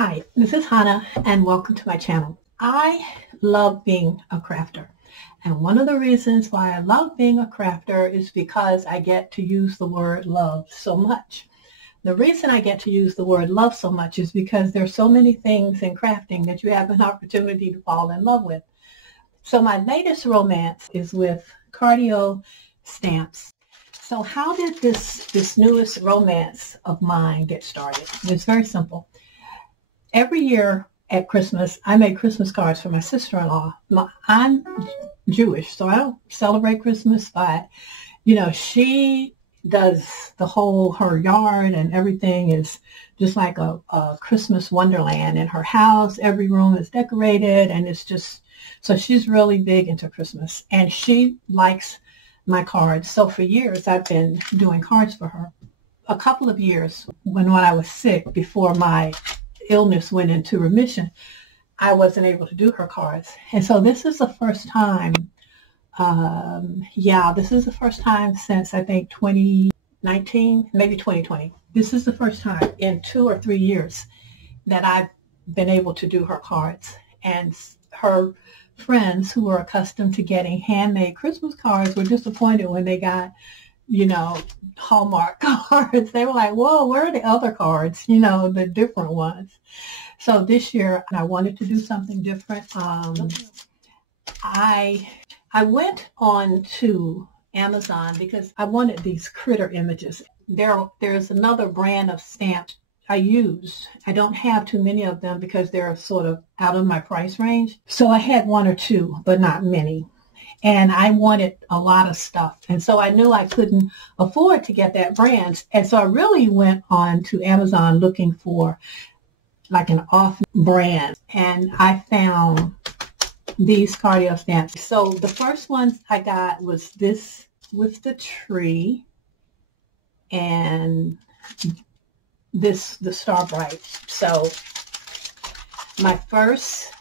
Hi, this is Hannah and welcome to my channel. I love being a crafter, and one of the reasons why I love being a crafter is because I get to use the word love so much. The reason I get to use the word love so much is because there's so many things in crafting that you have an opportunity to fall in love with. So my latest romance is with Cardi-o stamps. So how did this newest romance of mine get started? It's very simple. Every year at Christmas, I make Christmas cards for my sister-in-law. I'm Jewish, so I don't celebrate Christmas, but, she does her yard and everything is just like a Christmas wonderland. In her house, every room is decorated, and it's just, so she's really big into Christmas, and she likes my cards. So for years, I've been doing cards for her. A couple of years when I was sick, before my illness went into remission, I wasn't able to do her cards. And so this is the first time, this is the first time since I think 2019, maybe 2020. This is the first time in 2 or 3 years that I've been able to do her cards. And her friends who were accustomed to getting handmade Christmas cards were disappointed when they got Hallmark cards. They were like, whoa, where are the other cards? The different ones. So this year I wanted to do something different. I went on to Amazon because I wanted these critter images. There's another brand of stamps I use. I don't have too many of them because they're sort of out of my price range. So I had 1 or 2, but not many. And I wanted a lot of stuff. And so I knew I couldn't afford to get that brand. And so I really went on to Amazon looking for like an off brand. And I found these Cardi-o stamps. So the first ones I got was this with the tree and the Star Bright. So my first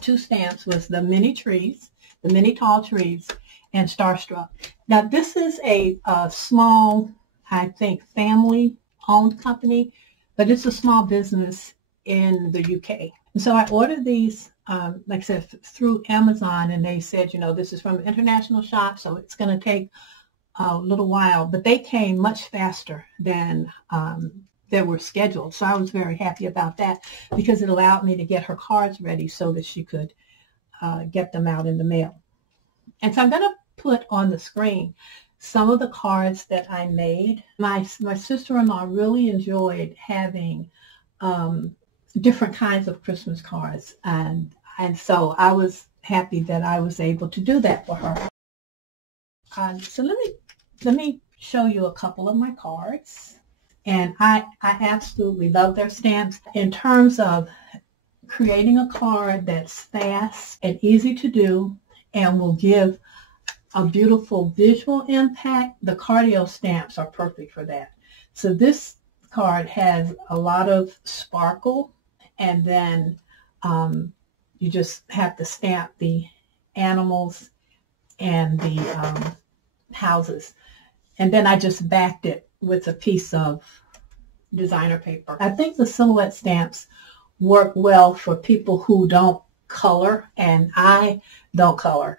2 stamps was the mini trees, the mini tall trees, and Starstruck. Now this is a small, I think, family-owned company, but it's a small business in the UK. And so I ordered these, like I said, through Amazon, and they said, this is from an international shop, so it's going to take a little while, but they came much faster than that were scheduled. So I was very happy about that because it allowed me to get her cards ready so that she could get them out in the mail. And so I'm going to put on the screen some of the cards that I made. My sister-in-law really enjoyed having different kinds of Christmas cards, and so I was happy that I was able to do that for her. So let me show you a couple of my cards. And I absolutely love their stamps. In terms of creating a card that's fast and easy to do and will give a beautiful visual impact, the Cardi-o stamps are perfect for that. So this card has a lot of sparkle, and then you just have to stamp the animals and the houses. And then I just backed it with a piece of designer paper. I think the silhouette stamps work well for people who don't color, and I don't color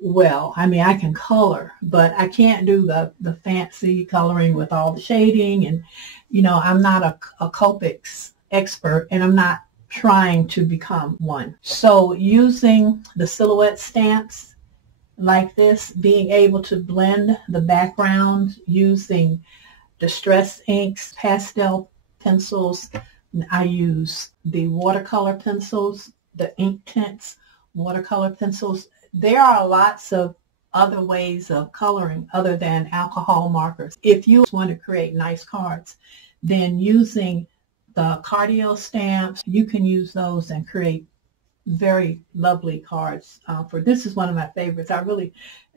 well. I mean, I can color, but I can't do the fancy coloring with all the shading, and I'm not a Copics expert, and I'm not trying to become one. So using the silhouette stamps like this, being able to blend the background using distress inks, pastel pencils. I use the watercolor pencils, the ink tints, watercolor pencils. There are lots of other ways of coloring other than alcohol markers. If you want to create nice cards, then using the Cardi-o stamps, you can use those and create very lovely cards. This is one of my favorites. I really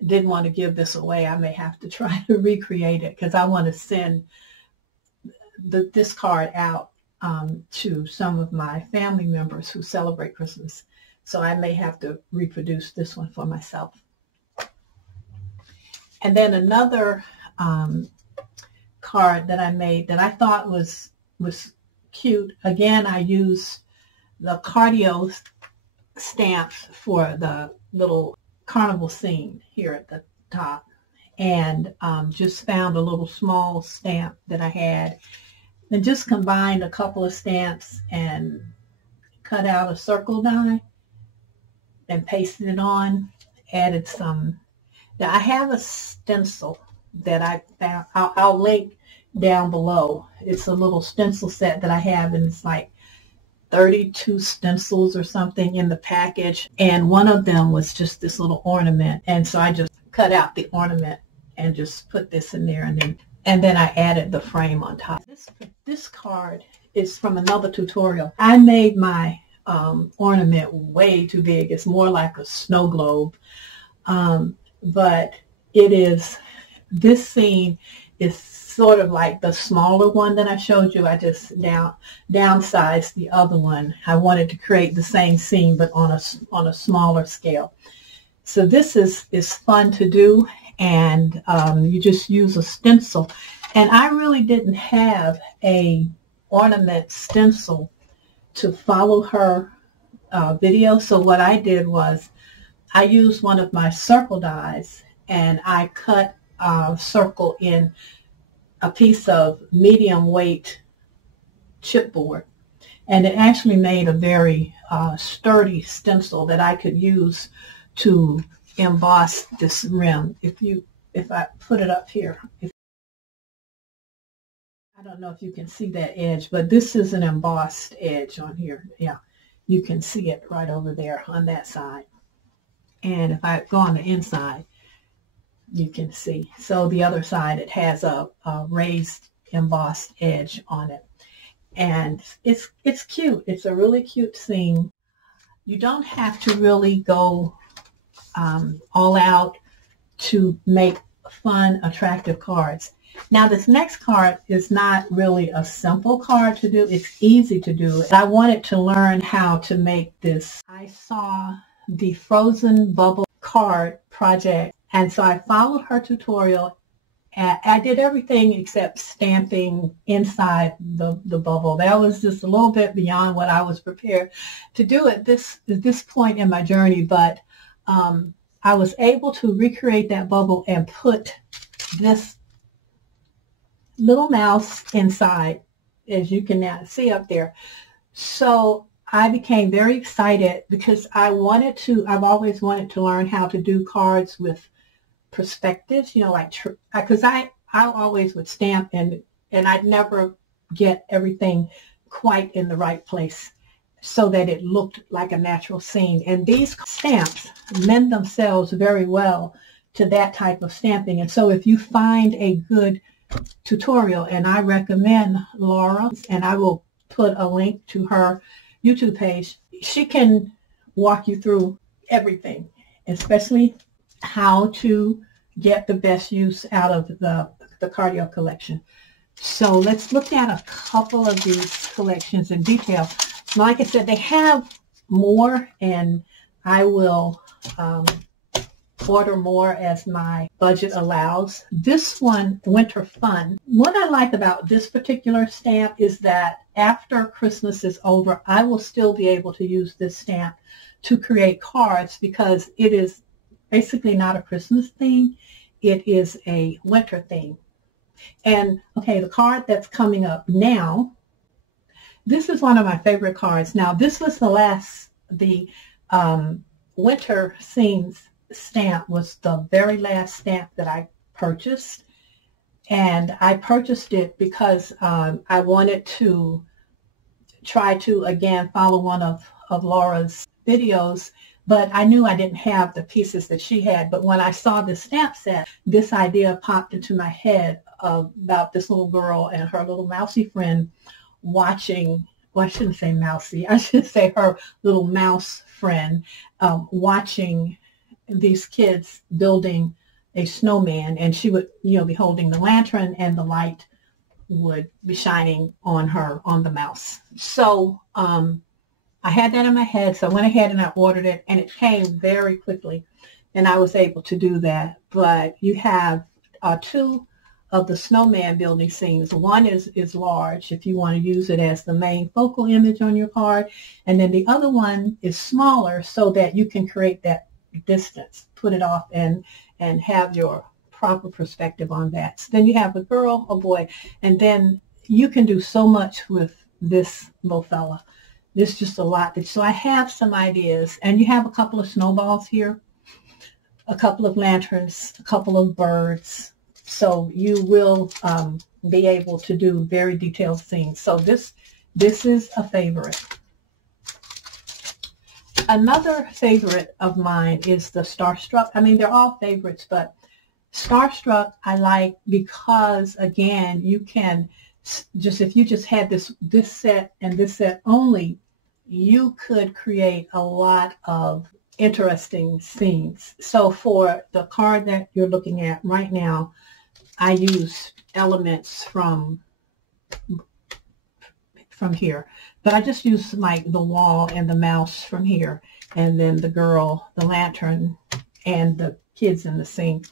didn't want to give this away. I may have to try to recreate it because I want to send this card out to some of my family members who celebrate Christmas. So I may have to reproduce this one for myself. And then another card that I made that I thought was cute. Again, I use the Cardi-o stamps for the little carnival scene here at the top. And just found a little small stamp that I had and just combined a couple of stamps and cut out a circle die and pasted it on. Added some. Now I have a stencil that I found. I'll link down below. It's a little stencil set that I have, and it's like 32 stencils or something in the package. And one of them was just this little ornament. And so I just cut out the ornament and just put this in there, and then I added the frame on top. This card is from another tutorial. I made my ornament way too big. It's more like a snow globe. But it is, this scene is sort of like the smaller one that I showed you. I just downsized the other one. I wanted to create the same scene but on a smaller scale. So this is fun to do, and you just use a stencil. And I really didn't have a ornament stencil to follow her video. So what I did was I used one of my circle dies, and I cut a circle in a piece of medium weight chipboard, and it actually made a very sturdy stencil that I could use to emboss this rim. If I put it up here, I don't know if you can see that edge, but this is an embossed edge on here. Yeah, you can see it right over there on that side. And if I go on the inside, you can see. So the other side, it has a raised embossed edge on it. And it's cute. It's a really cute scene. You don't have to really go all out to make fun, attractive cards. Now this next card is not really a simple card to do. It's easy to do. I wanted to learn how to make this. I saw the Frozen Bubble card project, and so I followed her tutorial. And I did everything except stamping inside the bubble. That was just a little bit beyond what I was prepared to do at this point in my journey, but I was able to recreate that bubble and put this little mouse inside, as you can now see up there. So I became very excited because I've always wanted to learn how to do cards with perspectives, like, because I always would stamp and I'd never get everything quite in the right place so that it looked like a natural scene. And these stamps lend themselves very well to that type of stamping. And so if you find a good tutorial, and I recommend Laura, and I will put a link to her YouTube page, she can walk you through everything, especially how to get the best use out of the Cardi-o collection. So let's look at a couple of these collections in detail. Like I said, they have more, and I will order more as my budget allows. This one, Winter Fun. What I like about this particular stamp is that after Christmas is over, I will still be able to use this stamp to create cards because it is basically not a Christmas theme. It is a winter theme. And okay, the card that's coming up now, this is one of my favorite cards. Now, this was the winter scenes stamp was the very last stamp that I purchased. And I purchased it because I wanted to try to, again, follow one of Laura's videos, but I knew I didn't have the pieces that she had. But when I saw this stamp set, this idea popped into my head about this little girl and her little mousy friend watching, well, I shouldn't say mousy, I should say her little mouse friend watching these kids building a snowman, and she would, be holding the lantern, and the light would be shining on her, on the mouse. So I had that in my head, so I went ahead and I ordered it, and it came very quickly, and I was able to do that. But you have two of the snowman building scenes. One is large if you want to use it as the main focal image on your card, and then the other one is smaller so that you can create that distance, put it off and have your proper perspective on that. So then you have a girl, a boy, and then you can do so much with this little fella. There's just a lot. So I have some ideas, and you have a couple of snowballs here, a couple of lanterns, a couple of birds. So you will be able to do very detailed scenes. So this is a favorite. Another favorite of mine is the Starstruck. I mean, they're all favorites, but Starstruck I like because, again, you can just, if you just had this set and this set only, you could create a lot of interesting scenes. So for the card that you're looking at right now, I use elements from here, but I just use like the wall and the mouse from here, and then the girl, the lantern, and the kids in the scene.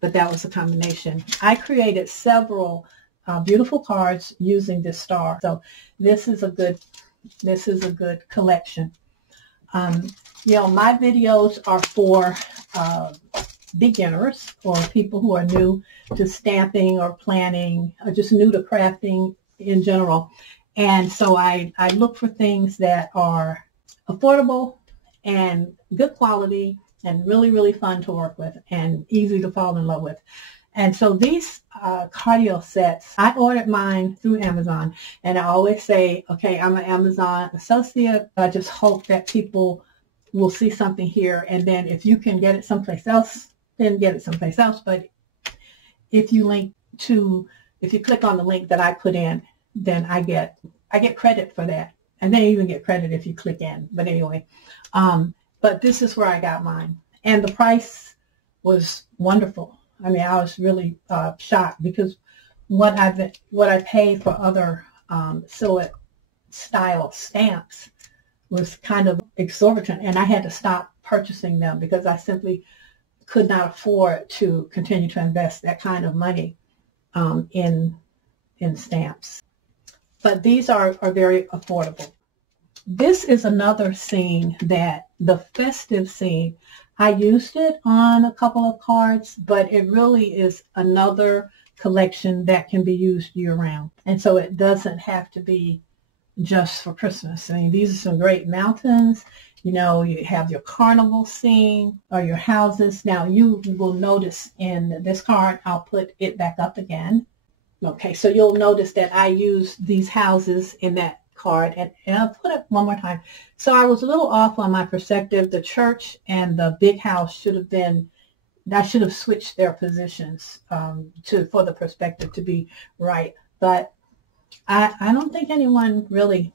But that was a combination. I created several beautiful cards using this star. So this is a good collection. You know, my videos are for beginners or people who are new to stamping or planning or just new to crafting in general. And so I look for things that are affordable and good quality and really, really fun to work with and easy to fall in love with. And so these Cardi-o sets, I ordered mine through Amazon, and I always say, okay, I'm an Amazon associate. I just hope that people will see something here, and then if you can get it someplace else, then get it someplace else. But if you click on the link that I put in, then I get credit for that, and they even get credit if you click in. But anyway, but this is where I got mine, and the price was wonderful. I mean, I was really shocked because what I paid for other silhouette style stamps was kind of exorbitant, and I had to stop purchasing them because I simply could not afford to continue to invest that kind of money in stamps. But these are very affordable. This is another scene that the festive scene. I used it on a couple of cards, but it really is another collection that can be used year-round. And so it doesn't have to be just for Christmas. I mean, these are some great mountains. You know, you have your carnival scene or your houses. Now, you will notice in this card, I'll put it back up again. Okay, so you'll notice that I use these houses in that card, and I'll put it one more time. So I was a little off on my perspective. The church and the big house should have been, I should have switched their positions for the perspective to be right. But I don't think anyone really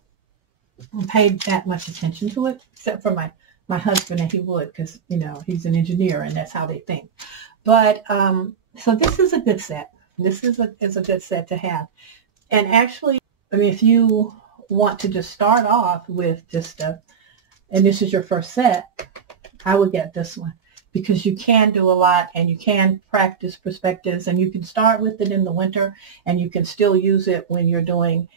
paid that much attention to it, except for my husband, and he would, because, you know, he's an engineer and that's how they think. But so this is a good set. This is a good set to have. And actually, I mean, if you want to just start off with just and this is your first set, I would get this one, because you can do a lot and you can practice perspectives, and you can start with it in the winter and you can still use it when you're doing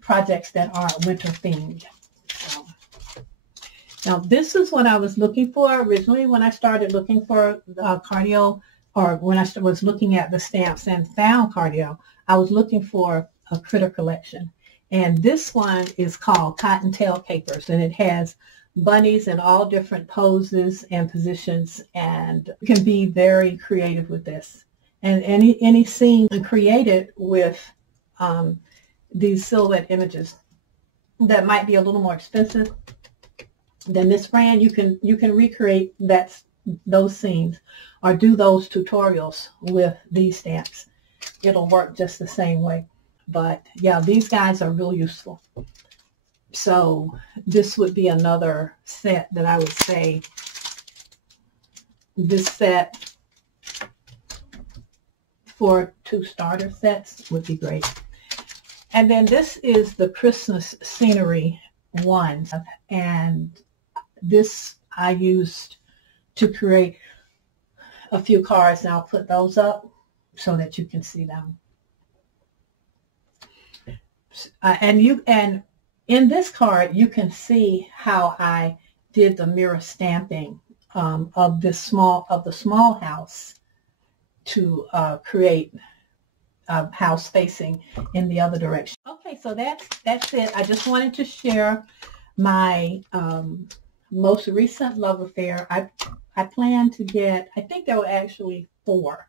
projects that are winter themed. So, now this is what I was looking for originally when I started looking for Cardi-o, or when I was looking at the stamps and found Cardi-o. I was looking for a critter collection. And this one is called Cottontail Capers, and it has bunnies in all different poses and positions, and you can be very creative with this. And any scene created with these silhouette images that might be a little more expensive than this brand, you can recreate those scenes or do those tutorials with these stamps. It'll work just the same way. But yeah, these guys are real useful. So this would be another set that I would say, this set for 2 starter sets would be great. And then this is the Christmas scenery one, and this I used to create a few cards, and I'll put those up. so that you can see them. And in this card, you can see how I did the mirror stamping of the small house to create a house facing in the other direction. Okay, so that's it. I just wanted to share my most recent love affair. I plan to get, I think there were actually 4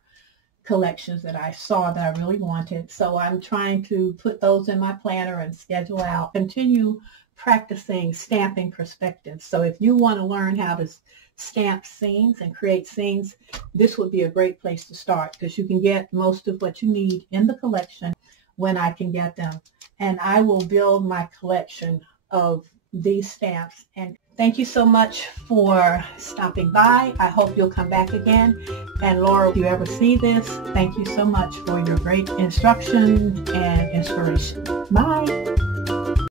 collections that I saw that I really wanted. So I'm trying to put those in my planner and schedule out, continue practicing stamping perspectives. So if you want to learn how to stamp scenes and create scenes, this would be a great place to start, because you can get most of what you need in the collection when I can get them. And I will build my collection of these stamps. And thank you so much for stopping by. I hope you'll come back again. And Laura, if you ever see this, thank you so much for your great instruction and inspiration. Bye.